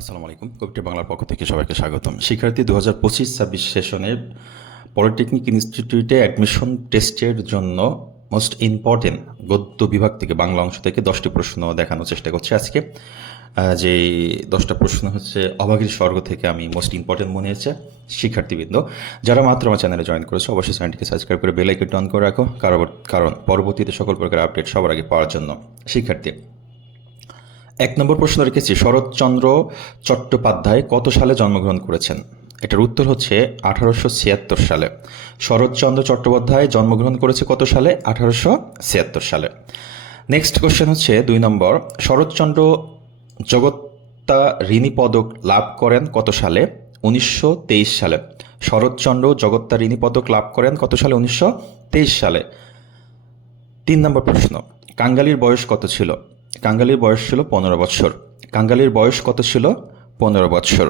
আসসালামু আলাইকুম। কবিটা বাংলার পক্ষ থেকে সবাইকে স্বাগতম। শিক্ষার্থী দু হাজার পঁচিশ ছাব্বিশ সেশনের পলিটেকনিক ইনস্টিটিউটে অ্যাডমিশন টেস্টের জন্য মোস্ট ইম্পর্টেন্ট গদ্য বিভাগ থেকে বাংলা অংশ থেকে দশটি প্রশ্ন দেখানোর চেষ্টা করছি আজকে। যে দশটা প্রশ্ন হচ্ছে অভাগীর স্বর্গ থেকে আমি মোস্ট ইম্পর্টেন্ট মনে হয়েছে শিক্ষার্থীবৃন্দ। যারা মাত্র আমার চ্যানেলে জয়েন করেছে, অবশ্যই চ্যানেলটিকে সাবস্ক্রাইব করে বেল আইকনটি অন করে রাখো কারণ পরবর্তীতে সকল প্রকার আপডেট সবার আগে পাওয়ার জন্য। শিক্ষার্থী এক নম্বর প্রশ্ন রেখেছি, শরৎচন্দ্র চট্টোপাধ্যায় কত সালে জন্মগ্রহণ করেছেন? এটার উত্তর হচ্ছে আঠারোশো ছিয়াত্তর সালে। শরৎচন্দ্র চট্টোপাধ্যায় জন্মগ্রহণ করেছে কত সালে? আঠারোশো ছিয়াত্তর সালে। নেক্সট কোশ্চেন হচ্ছে দুই নম্বর, শরৎচন্দ্র জগত্তা ঋণী পদক লাভ করেন কত সালে? উনিশশো তেইশ সালে। শরৎচন্দ্র জগত্তা ঋণী পদক লাভ করেন কত সালে? উনিশশো তেইশ সালে। তিন নম্বর প্রশ্ন, কাঙ্গালির বয়স কত ছিল? কাঙ্গালির বয়স ছিল পনেরো বছর কাঙ্গালির বয়স কত ছিল? পনেরো বছর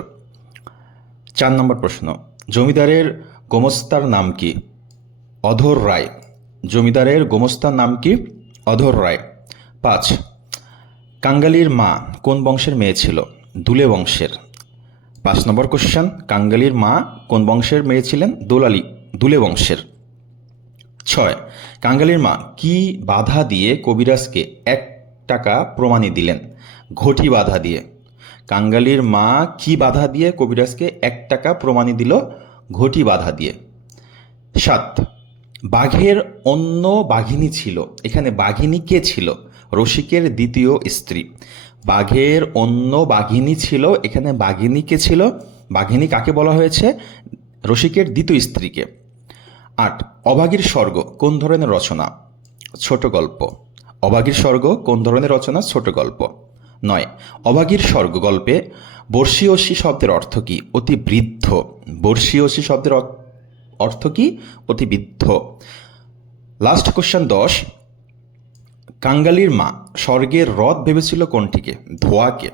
চার নম্বর প্রশ্ন, জমিদারের গোমস্তার নাম কি? অধর রায়। জমিদারের গোমস্তার নাম কি? অধর রায়। পাঁচ, কাঙ্গালির মা কোন বংশের মেয়ে ছিল? দুলে বংশের। পাঁচ নম্বর কোশ্চেন কাঙ্গালির মা কোন বংশের মেয়ে ছিলেন? দোলালি, দুলে বংশের। ছয়, কাঙ্গালির মা কি বাধা দিয়ে কবিরাজকে এক টাকা প্রমাণী দিলেন, ঘটি বাধা দিয়ে। কাঙ্গালির মা কি বাধা দিয়ে কবিরাজকে এক টাকা প্রমাণী দিল, ঘটি বাধা দিয়ে। সাত, বাঘের অন্য বাঘিনী ছিল। এখানে বাঘিনী কে ছিল? রসিকের দ্বিতীয় স্ত্রী। বাঘের অন্য বাঘিনী ছিল। এখানে বাঘিনী কে ছিল? বাঘিনী কাকে বলা হয়েছে? রসিকের দ্বিতীয় স্ত্রীকে। আট, অভাগীর স্বর্গ, কোন ধরনের রচনা? ছোট গল্প। অভাগীর স্বর্গ কোন ধরনের রচনা ছোট গল্প? নয় অভাগীর স্বর্গ গল্পে বর্ষীয়সী শব্দের অর্থ কি? অতি বৃদ্ধ। বর্ষীয়সী শব্দের অর্থ কি? অতি বৃদ্ধ। লাস্ট কোশ্চেন দশ, কাঙ্গালির মা স্বর্গের রথ ভেবেছিল কোনটিকে? ধোয়াকে।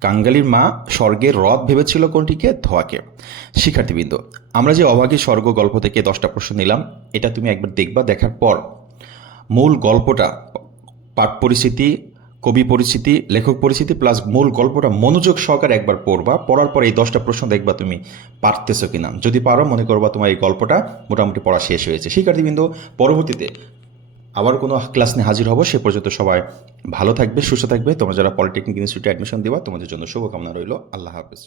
কাঙ্গালির মা স্বর্গের রথ ভেবেছিল কোনটিকে? ধোয়াকে। শিক্ষার্থীবৃন্দ, আমরা যে অভাগী স্বর্গ গল্প থেকে দশটা প্রশ্ন নিলাম, এটা তুমি একবার দেখবা, দেখার পর। মূল গল্পটা পাঠ পরিস্থিতি কবি পরিস্থিতি লেখক পরিস্থিতি প্লাস মূল গল্পটা মনোযোগ সহকারে একবার পড়বা। পড়ার পর এই দশটা প্রশ্ন দেখবা তুমি পারতেছো কিনা। যদি পারো, মনে করবা তোমার এই গল্পটা মোটামুটি পড়া শেষ হয়েছে। শিক্ষার্থীবৃন্দ পরবর্তীতে আবার কোনো ক্লাস নিয়ে হাজির হব। সে পর্যন্ত সবাই ভালো থাকবে, সুস্থ থাকবে। তোমরা যারা পলিটেকনিক ইনস্টিটিউটে অ্যাডমিশন দেওয়া তোমাদের জন্য শুভকামনা রইল। আল্লাহ হাফেজ।